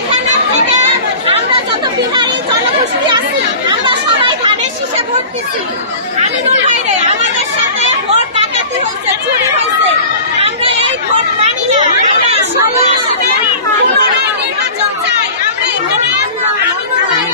এইখানে থেকে আমরা যত বিহারি জনগোষ্ঠী আছি আমরা সবাই ধানের শীষে ভোট দিচ্ছি। আমিনুল ভাইরে আমাদের সাথে ভোট ডাকাতি হয়েছে, চুরি হয়েছে, আমরা এই ভোট মানি না। আমরা সবাই নির্বাচন চাই, আমরা এখানে আমিনুল ভাই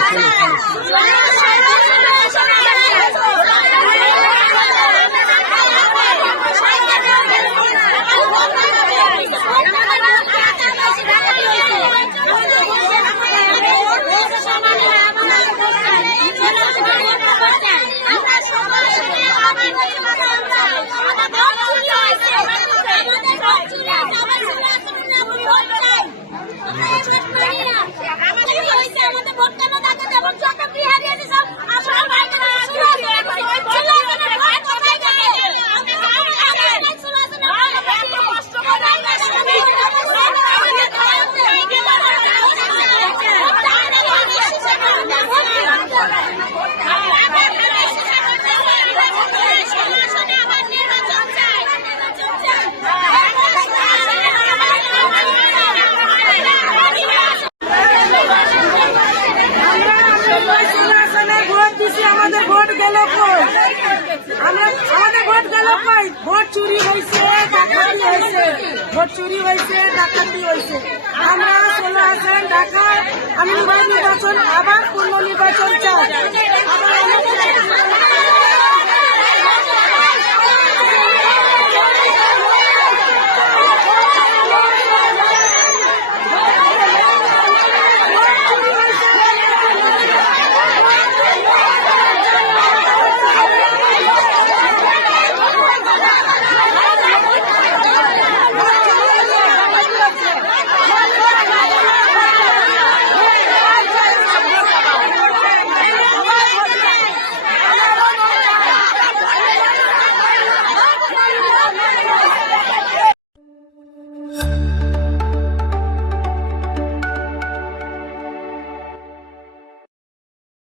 আমাদের ভোট গেল কই? আমাদের ভোট গেল কই? ভোট চুরি হয়েছে, ডাকাতি হয়েছে, ভোট চুরি হয়েছে, ডাকাতি হয়েছে। আমরা চলে আসেন ঢাকায় আমিনুল ভাই নির্বাচন, আবার পুনর্নির্বাচন চাই।